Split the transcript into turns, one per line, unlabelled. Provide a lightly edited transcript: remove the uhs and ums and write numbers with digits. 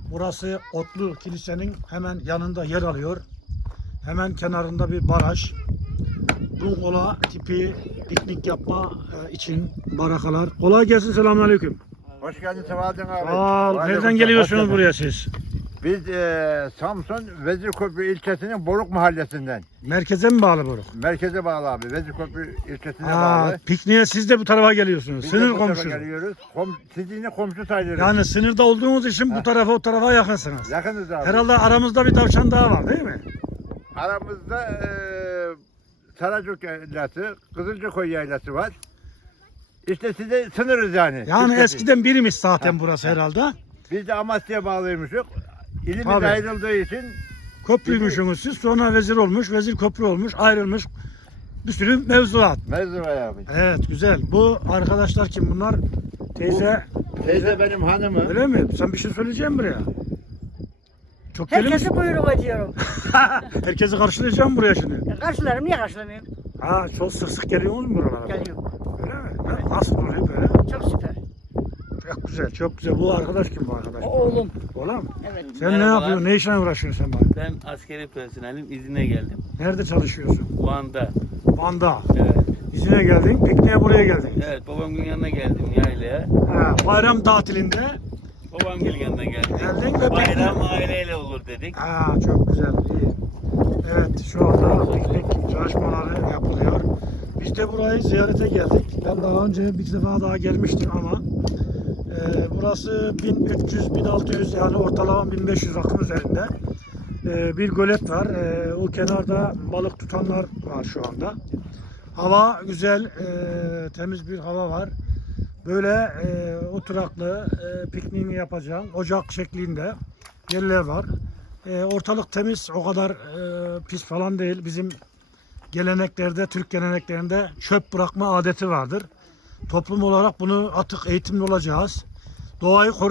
Burası Otlu Kilise'nin hemen yanında yer alıyor. Hemen kenarında bir baraj. Bungalov tipi piknik yapma için barakalar. Kolay gelsin, selamünaleyküm.
Hoş geldin Sebahattin abi.
Sağ ol. Nereden geliyorsunuz buraya siz?
Biz Samsun Vezirköprü ilçesinin Boruk mahallesinden.
Merkeze mi bağlı bu?
Merkeze bağlı abi. Vezirköprü ilçesine bağlı.
Pikniğe siz de bu tarafa geliyorsunuz.
Biz de
Sınır
bu tarafa
komşusu.
geliyoruz. Sizinle komşu sayılırız.
Yani sınırda olduğunuz için bu tarafa o tarafa yakınsınız.
Yakınız abi.
Herhalde aramızda bir tavşan daha var değil mi?
Aramızda Saracık yaylası, Kızılcakoy yaylası var. İşte size sınırız yani.
Yani
Türkiye'de.
eskiden birimiz zaten burası herhalde.
Biz de Amasya'ya bağlıymışız. İlimiz
Tabii.
ayrıldığı için
Köprüymüşsünüz siz, sonra vezir olmuş, vezir köprü olmuş, ayrılmış. Bir sürü mevzuat.
mevzu var abi.
Evet, güzel. Bu arkadaşlar kim bunlar? Teyze,
Teyze benim hanımı.
öyle mi? Sen bir şey söyleyeceğim buraya. Çok gelir
Herkese
misin?
buyurun ediyorum.
Herkesi karşılayacağım buraya şimdi.
Karşılarım, niye karşılamayayım?
Ha, çok sık sık geliyorsunuz mu buralara?
Geliyorum.
Öyle mi? Nasıl oluyor böyle?
Çok süper.
Çok güzel, çok güzel. Bu arkadaş kim bu arkadaş?
O oğlum.
Oğlum.
Evet.
Sen ne
Merhabalar.
yapıyorsun? Ne işle uğraşıyorsun sen bana?
Ben askeri personelim, izine geldim.
Nerede çalışıyorsun?
Van'da.
Van'da.
Evet.
İzine geldin, pikniğe buraya geldin.
Evet, babamın yanına geldim yaylaya.
Ha, bayram tatilinde
Babamgil yanına geldik.
geldin ve
Bayram aileyle olur dedik.
Ha, çok güzel, iyi. Evet, şu anda piknik çalışmaları yapılıyor. Biz de burayı ziyarete geldik. Ben daha önce bir defa daha gelmiştim ama burası 1300-1600 yani ortalama 1500 rakım üzerinde bir gölet var. O kenarda balık tutanlar var şu anda. Hava güzel, temiz bir hava var. Böyle oturaklı pikniğini yapacağım. Ocak şeklinde yerler var. Ortalık temiz, o kadar pis falan değil. Bizim geleneklerde, Türk geleneklerinde çöp bırakma adeti vardır. Toplum olarak bunu artık eğitimli olacağız. Doğayı